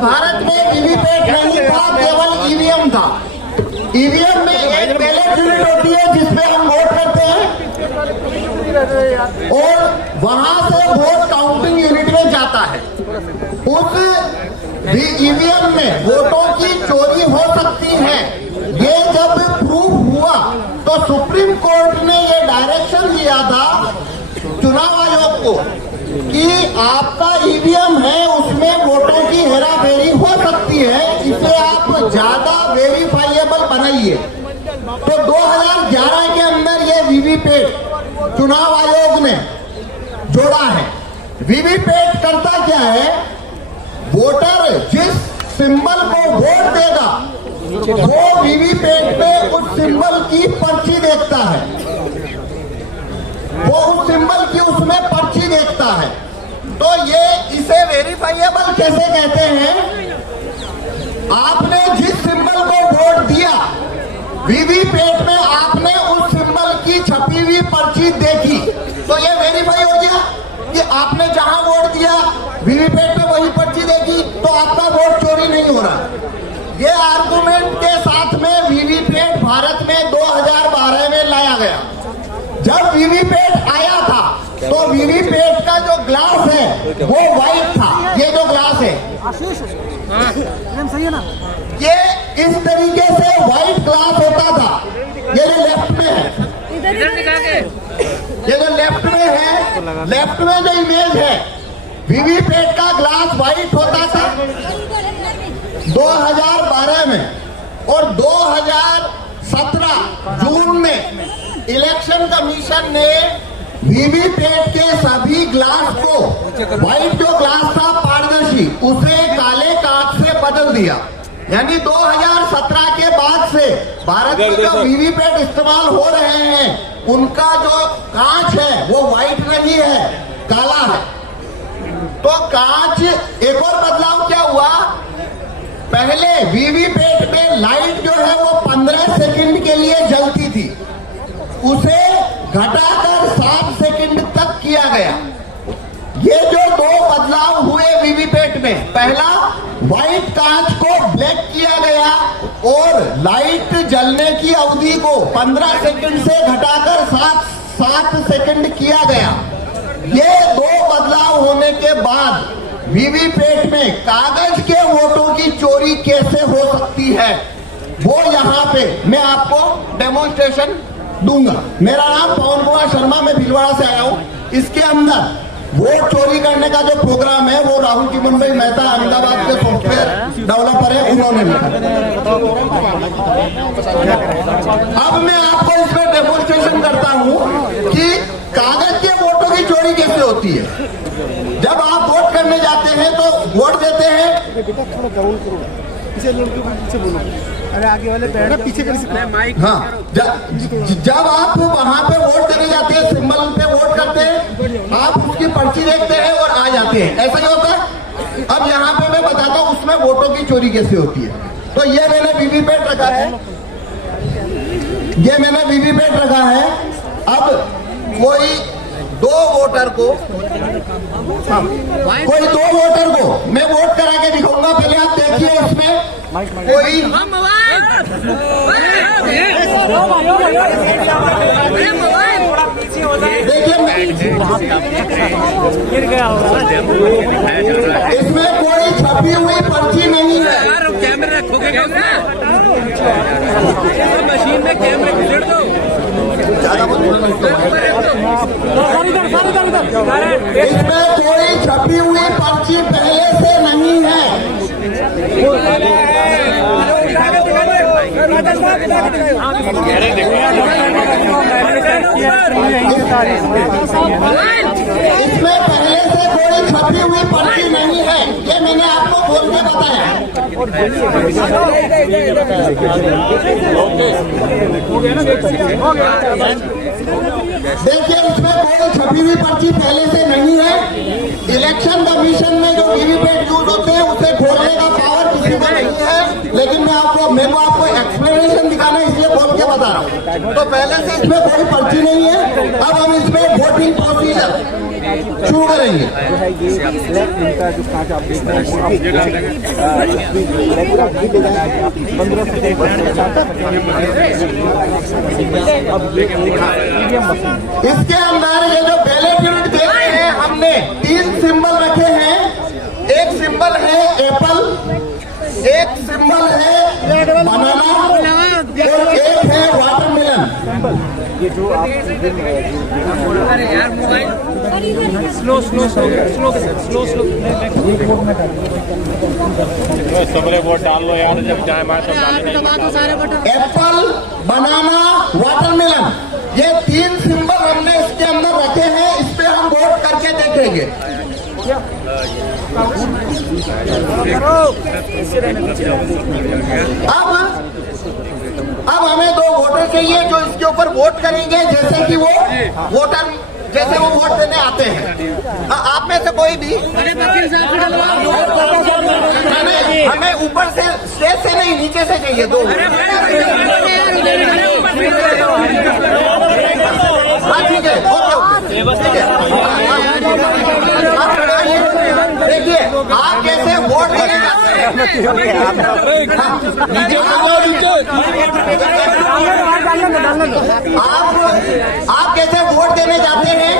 भारत में वीवीपैट नहीं था, केवल ईवीएम था। ईवीएम में एक बैलेट यूनिट होती है जिसमें हम वोट करते हैं और वहां से वोट काउंटिंग यूनिट में जाता है। उस ईवीएम में वोटों की चोरी हो सकती है। ये जब प्रूफ हुआ तो सुप्रीम कोर्ट ने ये डायरेक्शन दिया था चुनाव आयोग को कि आपका ईवीएम है, उसमें वोटों की हेराफेरी हो सकती है, इसे आप ज्यादा वेरीफाइएबल बनाइए। तो 2011 के अंदर ये वीवीपैट चुनाव आयोग ने जोड़ा है। वीवीपैट करता क्या है, वोटर जिस सिंबल को वोट देगा वो वीवीपैट में उस सिंबल की पर्ची देखता है, वो उस सिंबल की उसमें पर्ची देखता है। तो ये इसे वेरीफाइएबल कैसे कहते हैं, आपने जिस सिंबल को वोट दिया वीवीपैट में आपने उस सिंबल की छपी हुई पर्ची देखी तो ये वेरीफाई हो गया कि आपने जहां वोट दिया वीवीपैट में वही पर्ची देखी तो आपका वोट चोरी नहीं हो रहा। ये आर्गुमेंट के साथ में वीवीपैट भारत में 2012 में लाया गया। जब वीवीपैट आया था तो वीवीपैट का जो ग्लास है वो व्हाइट था। ये जो ग्लास है सही है ना, ये इस तरीके से व्हाइट ग्लास होता था। ये जो लेफ्ट में है, ये जो लेफ्ट में है, लेफ्ट में जो इमेज है वीवीपैट का ग्लास व्हाइट होता था 2012 में। और 2017 जून में इलेक्शन कमीशन ने वीवीपैट के सभी ग्लास को, व्हाइट जो ग्लास था पारदर्शी, उसे काले कांच से बदल दिया। यानी 2017 के बाद से भारत में जो वीवीपैट इस्तेमाल हो रहे हैं उनका जो कांच है वो व्हाइट नहीं है, काला है। तो कांच, एक और बदलाव क्या हुआ, पहले वीवीपैट में लाइट जो है वो 15 सेकंड के लिए जलती थी, उसे घटाकर 7 सेकंड तक किया गया। ये जो दो बदलाव हुए वीवीपैट में, पहला व्हाइट कांच को ब्लैक किया गया और लाइट जलने की अवधि को 15 सेकंड से घटाकर 7 सेकंड किया गया। ये दो बदलाव होने के बाद वीवीपैट में कागज के वोटों की चोरी कैसे हो सकती है वो यहाँ पे मैं आपको डेमोन्स्ट्रेशन दूंगा। मेरा नाम पवन कुमार शर्मा, मैं भीलवाड़ा से आया हूँ। इसके अंदर वोट चोरी करने का जो प्रोग्राम है वो राहुल चिमन भाई मेहता अहमदाबाद के सॉफ्टवेयर डेवलपर है, उन्होंने लिखा। अब मैं आपको इसमें डेमोन्स्ट्रेशन करता हूँ कि कागज के वोटों की चोरी कैसे होती है। जब आप वोट करने जाते हैं तो वोट देते हैं, बेटा थोड़ा डाउन करो, पीछे बोलो, अरे आगे वाले बैठ पीछे कर। हाँ, जब आप वहां पे वोट देने जाते हैं, सिंबल पे वोट करते हैं, आप उसकी पर्ची देखते हैं और आ जाते हैं, ऐसा ही होता है। अब यहाँ पे मैं बताता हूँ उसमें वोटों की चोरी कैसे होती है। तो ये मैंने वीवीपैट रखा है, ये मैंने वीवीपैट रखा है। अब कोई दो वोटर को मैं वोट करा के दिखाऊंगा। पहले आप देखिए इसमें कोई इसमें कोई छपी हुई पर्ची नहीं है। कैमरे रखोगे मशीन में कैमरे घुसेड़ दो। इसमें कोई छपी हुई पर्ची पहले से नहीं है। इसमें पहले से कोई छपी हुई पर्ची नहीं है, ये मैंने आपको बोल के बताया। देखिए इसमें कोई छपी हुई पर्ची पहले से नहीं है। इलेक्शन कमीशन में जो वीवीपैट यूज होते हैं उसे खोलने का पावर किसी को नहीं है, लेकिन मेरे को आपको एक्सप्लेनेशन दिखाना इसलिए बोल के बता रहा हूँ। तो पहले से इसमें कोई पर्ची नहीं है। अब हम इसमें वोटिंग प्रोसीजर शुरू करेंगे। जो है ये ब्लैक इनका जो कांच आप देख रहे हैं 15 से 20% अब ये ईवीएम मशीन इसके अंदर ये जो बैलेट यूनिट देख रहे हैं हमने 3 सिंबल रखे हैं। एक सिंबल है एप्पल, एक सिंबल है बनाना और एक है वाटरमेलन। ये जो आप अरे यार mobile slow slow slow slow slow slow सबरे वोट डाल लो यार, जब जाए मैं सब एप्पल, बनाना, वाटरमेलन, ये 3 सिंबल हमने इसके अंदर रखे हैं। इस पे हम वोट करके देखेंगे। अब हमें 2 वोटर चाहिए जो इसके ऊपर वोट करेंगे, जैसे कि वो वोटर जैसे वो वोट देने आते हैं। आप में से कोई भी हमें ऊपर से स्टेज से नहीं, नीचे से चाहिए 2 हाँ ठीक है, ओके देखिए आप कैसे वोट देने जाते हैं। आप कैसे वोट देने जाते हैं,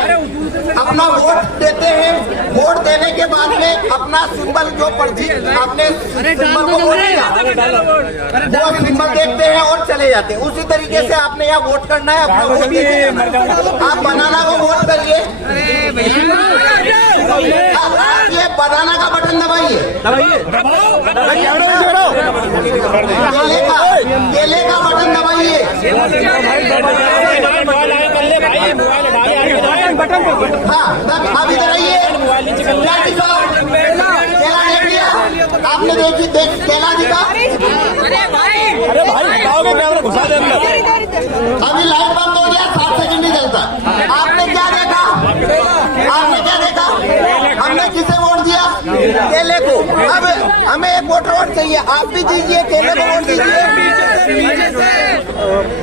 अपना वोट देते हैं। वोट देने के बाद में अपना सिंबल जो पर्ची आपने सिंबल को वोट दिया वो सिंबल देखते हैं और चले जाते हैं। उसी तरीके से आपने यहाँ वोट करना है, अपना वोट देते हैं। आप बनाना को वोट करिए। ये बनाना का बटन दबाइए, केले का बटन दबाइए। हाँ अब इधर आइए, केला देख लिया आपने, देखी केला दिखा। अभी लाइट बंद हो गया, 7 सेकंड नहीं चलता। आपने क्या देखा, आपने क्या देखा, हमने किसे वोट दिया, केले को। अब हमें एक वोटर वोट चाहिए, आप भी दीजिए, केले को वोट दीजिए,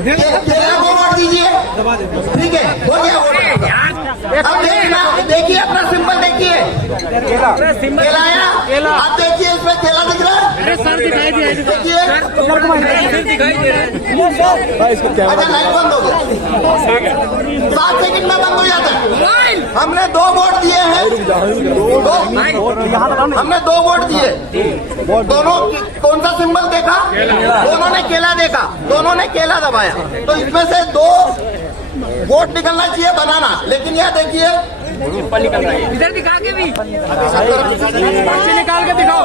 केले को वोट दीजिए, ठीक है, हो गया वोट। अब देखना, देखिए अपना सिंबल देखिए, केला आया, आप देखिए इसमें केला दिख रहा है, देखिए। अच्छा लाइट बंद हो गया, 7 सेकंड में बंद हो जाता है। हमने 2 वोट दिए हैं, हमने 2 वोट दिए। दोनों कौन सा सिंबल देखा, दोनों ने केला देखा, दोनों ने केला दबाया। तो इसमें से 2 वोट निकलना चाहिए बनाना। लेकिन यह देखिए इधर दिखा के भी निकाल के दिखाओ।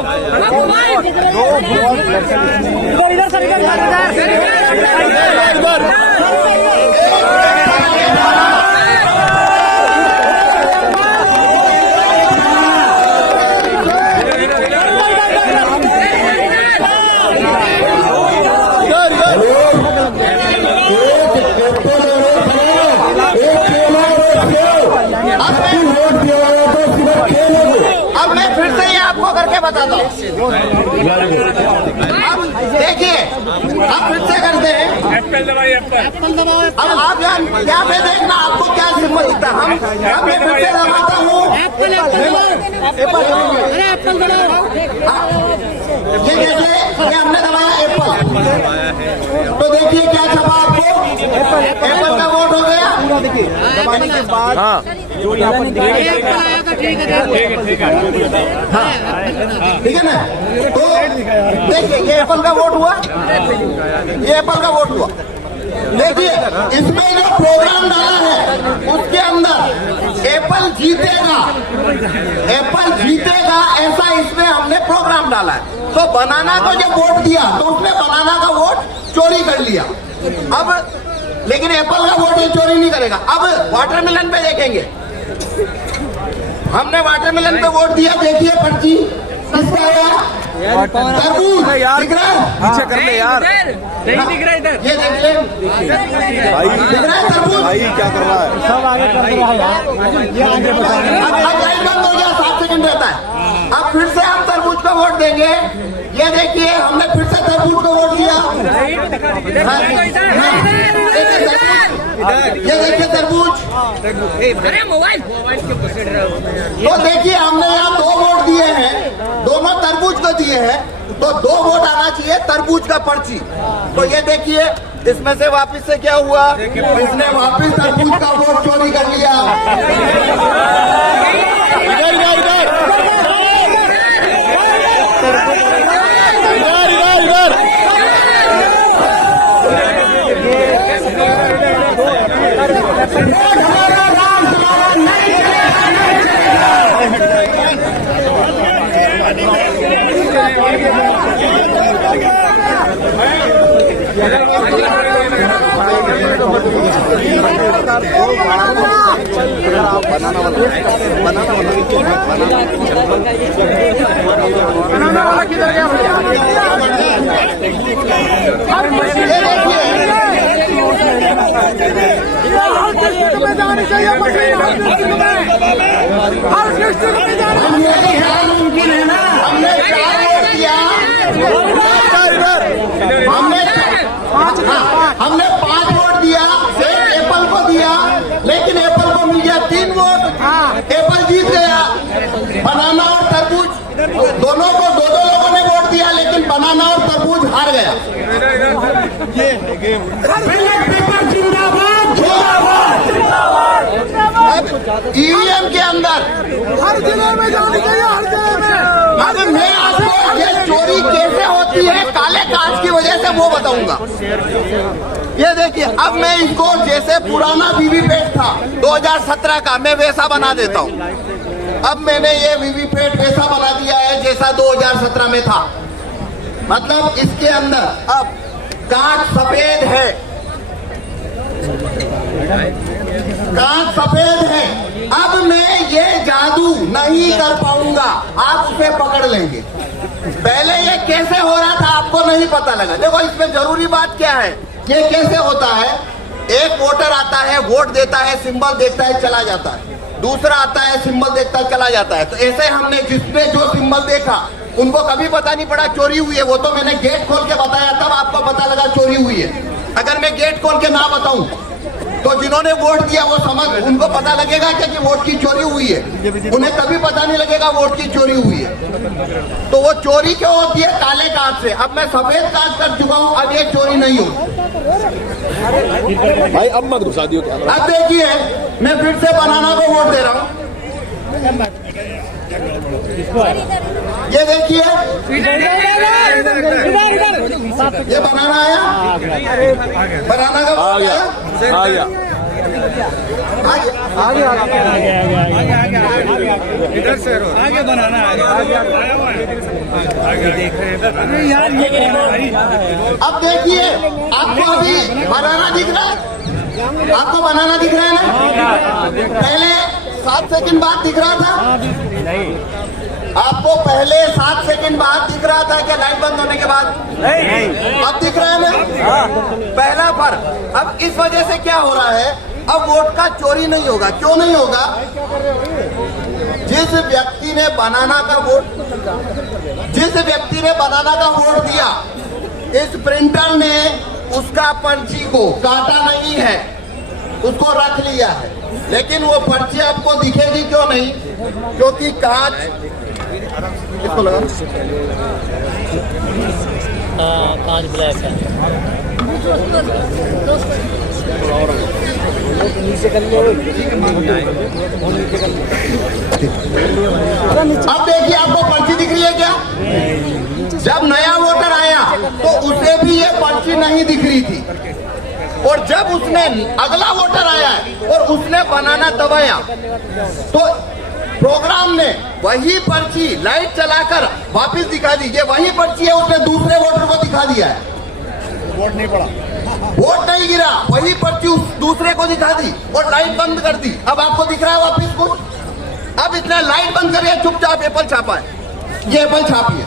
इधर सर करके बताता हूँ। अब देखिए, अब फिर से करते हैं। एप्पल दबाइए, एप्पल दबाओ। अब आप यहाँ पे देखना आपको क्या सिंबल दिखता है। हम मैं फिर से दबाता हूँ, एप्पल एप्पल अरे एप्पल दबाओ। ये देखिए, ये हमने दबाया एप्पल, तो देखिए क्या छपा आपको, एप्पल का वोट हो गया। दबाने के बाद जो यहाँ पर ठीक है ना। तो देखिए ये एप्पल का वोट हुआ, ये एप्पल का वोट हुआ। देखिए इसमें जो प्रोग्राम डाला है उसके अंदर एप्पल जीतेगा, एप्पल जीतेगा ऐसा इसमें हमने प्रोग्राम डाला है। तो बनाना को जब वोट दिया तो उसने बनाना का वोट चोरी कर लिया। अब लेकिन एप्पल का वोट ये चोरी नहीं करेगा। अब वाटरमेलन पे देखेंगे, हमने वाटरमेलन पे वोट दिया। देखिए पर्ची किसका आया, तरबूज दिख रहा है, पीछे कर ले यार नहीं दिख रहा इधर। ये देखिए भाई, दिख रहा है तरबूज। भाई क्या कर रहा है, सब आगे कर रहा है। अब लाइट बंद हो गया, 7 सेकंड रहता है। अब फिर से हम तरबूज का वोट देंगे। ये देखिए हमने फिर से तरबूज को वोट दिया। ये देखिए तरबूज। अरे मोबाइल क्यों घुसेड़ रहे हो? तो देखिए हमने यहाँ 2 वोट दिए हैं, दोनों तरबूज को दिए हैं, तो 2 वोट आना चाहिए तरबूज का पर्ची। तो ये देखिए इसमें से वापस से क्या हुआ, इसने वापस तरबूज का वोट चोरी कर लिया। इधर इधर इधर हमने 4 वोट दिया, हमने 5 वोट दिया, एक एप्पल को दिया, लेकिन एप्पल को मिल गया 3 वोट, एप्पल जीत गया। बनाना और तरबूज दोनों को 2-2 लोगों ने वोट दिया, लेकिन बनाना और तरबूज हार गया। ईवीएम के अंदर हर जिले में जानी चाहिए, हर जिले में। अब मैं आपको ये चोरी कैसे होती है काले कांच की वजह से वो बताऊंगा। ये देखिए अब मैं इसको जैसे पुराना वीवीपैट था 2017 का, मैं वैसा बना देता हूँ। अब मैंने ये वीवीपैट वैसा बना दिया है जैसा 2017 में था। मतलब इसके अंदर अब कांच सफेद है, कांच सफेद है। अब मैं ये जादू नहीं कर पाऊंगा, आप उसे पकड़ लेंगे। पहले ये कैसे हो रहा था आपको नहीं पता लगा। देखो इसमें जरूरी बात क्या है, ये कैसे होता है, एक वोटर आता है, वोट देता है, सिंबल देखता है, चला जाता है। दूसरा आता है, सिंबल देखता है, चला जाता है। तो ऐसे हमने जिसने जो सिंबल देखा उनको कभी पता नहीं पड़ा चोरी हुई है। वो तो मैंने गेट खोल के बताया तब आपको पता लगा चोरी हुई है। अगर मैं गेट खोल के ना बताऊं तो जिन्होंने वोट दिया वो समझ, उनको पता लगेगा कि वोट की चोरी हुई है, उन्हें कभी पता नहीं लगेगा वोट की चोरी हुई है। तो वो चोरी क्यों होती है, काले कांच से। अब मैं सफेद कांच कर चुका हूं, अब ये चोरी नहीं होती भाई। अब मत घुसा दियो। अब देखिए मैं फिर से बनाना को वोट दे रहा हूं। ये देखिए ये बनाना आया, बनाना का वोट आया, आ गया। इधर से आगे बनाना अब देखिए आपको अभी बनाना दिख रहा है, आपको बनाना दिख रहा है ना। पहले 7 सेकंड बाद दिख रहा था, आपको पहले 7 सेकंड बाद दिख रहा था क्या लाइट बंद होने के बाद? नहीं। अब दिख रहा है ना, पहला फर्क। अब इस वजह से क्या हो रहा है, अब वोट का चोरी नहीं होगा। क्यों नहीं होगा, जिस व्यक्ति ने बनाना का वोट दिया, इस प्रिंटर ने उसका पर्ची को काटा नहीं है, उसको रख लिया है। लेकिन वो पर्ची आपको दिखेगी क्यों नहीं, क्योंकि कांच इसको लगा, कांच ब्लैक है। अब देखिए आपको पर्ची दिख रही है क्या? जब नया वोटर आया तो उसे भी ये पर्ची नहीं दिख रही थी, और जब उसने अगला वोटर आया और उसने बनाना दबाया तो प्रोग्राम ने वही पर्ची लाइट चलाकर वापस दिखा दी। ये वही पर्ची है, उसने दूसरे वोटर को दिखा दिया है। वोट नहीं पड़ा, वोट नहीं गिरा, वही पर्ची उस दूसरे को दिखा दी और लाइट बंद कर दी। अब आपको दिख रहा है वापिस कुछ? अब इतना लाइट बंद करिए, चुपचाप एप्पल छापा है, ये एप्पल छापिए।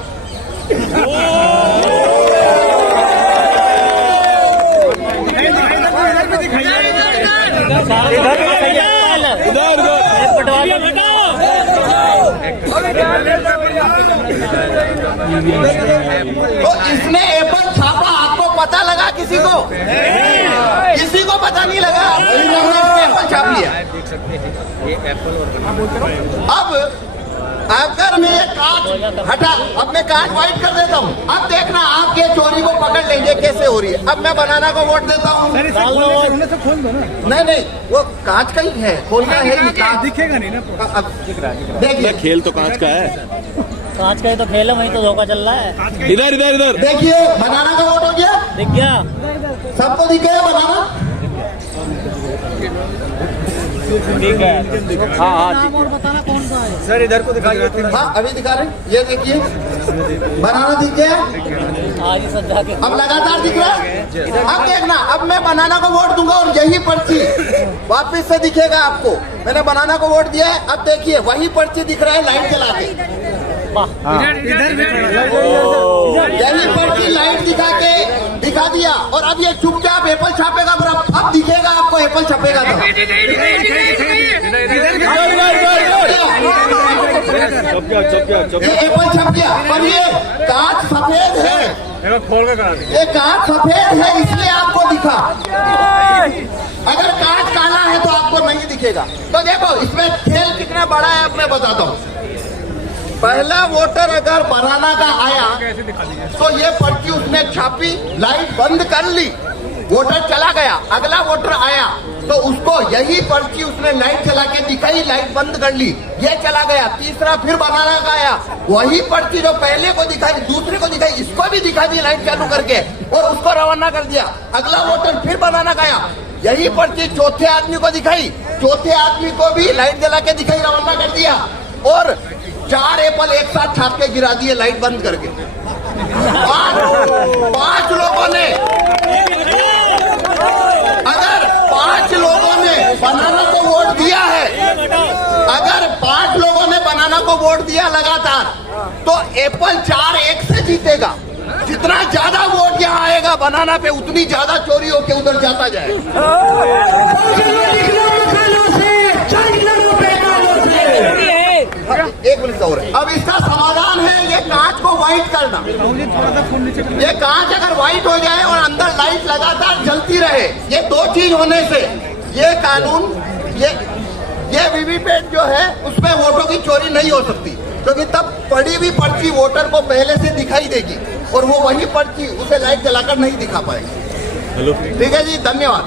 तो इसने एप्पल छापा, आपको पता लगा किसी को? किसी को पता नहीं लगा? एप्पल छाप लिया। देख सकते हैं ये एप्पल और अब अगर मैं ये कांच हटा, अब मैं कांच व्हाइट कर देता हूँ। अब देखना आप ये चोरी को पकड़ लेंगे कैसे हो रही है। अब मैं बनाना को वोट देता हूँ। सर इसे खोलने से खोल दो ना। नहीं, वो कांच का ही है, खोलना है ही कांच। दिखेगा नहीं ना। अब देखिए, खेल तो कांच का है। कांच का ही तो खेल है, वही तो धोखा चल रहा है। इधर इधर इधर देखिए बनाना का वोट हो गया, दिख गया? सबको दिख गया बनाना। ठीक है। हाँ नाम और बताना कौन सा है। सर इधर को दिखाइए। हाँ अभी दिखा रहे हैं, ये देखिए बनाना दिख गया। आज ही सब जाके अब लगातार दिख रहा है। अब देखना, अब मैं बनाना को वोट दूंगा और यही पर्ची वापस से दिखेगा आपको। मैंने बनाना को वोट दिया है। अब देखिए वही पर्ची दिख रहा है लाइट जला के। यही पर्ची लाइट दिखा दिया और अब ये चुपचाप एप्पल छापेगा। अब दिखेगा आपको एप्पल छपेगा तो। ये एप्पल छप गया, पर ये कांच सफेद है। खोल के करा ये कांच सफेद है इसलिए आपको दिखा। अगर कांच काला है तो आपको नहीं दिखेगा। तो देखो इसमें खेल कितना बड़ा है अब मैं बताता हूँ। पहला वोटर अगर बनाना का आया तो ये पर्ची उसने छापी, लाइट बंद कर ली, वोटर चला गया। अगला वोटर आया तो उसको यही पर्ची उसने लाइट चला के दिखाई, लाइट बंद कर ली, ये चला गया। तीसरा फिर बनाना का आया, वही पर्ची जो पहले को दिखाई दूसरे को दिखाई, इसको भी दिखा दी लाइट चालू करके और उसको रवाना कर दिया। अगला वोटर फिर बनाना का आया, यही पर्ची चौथे आदमी को दिखाई, चौथे आदमी को भी लाइट जला के दिखाई, रवाना कर दिया और 4 एप्पल एक साथ छाप के गिरा दिए लाइट बंद करके। पांच लोगों ने, अगर 5 लोगों ने बनाना को वोट दिया है, अगर 5 लोगों ने बनाना को वोट दिया लगातार तो एप्पल 4-1 से जीतेगा। जितना ज्यादा वोट यहाँ आएगा बनाना पे उतनी ज्यादा चोरी होके उधर जाता जाए। एक मिनट और है। अब इसका समाधान है ये कांच को व्हाइट करना। ये कांच अगर व्हाइट हो जाए और अंदर लाइट लगातार जलती रहे, ये 2 चीज होने से ये कानून, ये वीवीपैट जो है उसमें वोटों की चोरी नहीं हो सकती, क्योंकि तब पड़ी हुई पर्ची वोटर को पहले से दिखाई देगी और वो वही पर्ची उसे लाइट जलाकर नहीं दिखा पाएगी। ठीक है जी, धन्यवाद।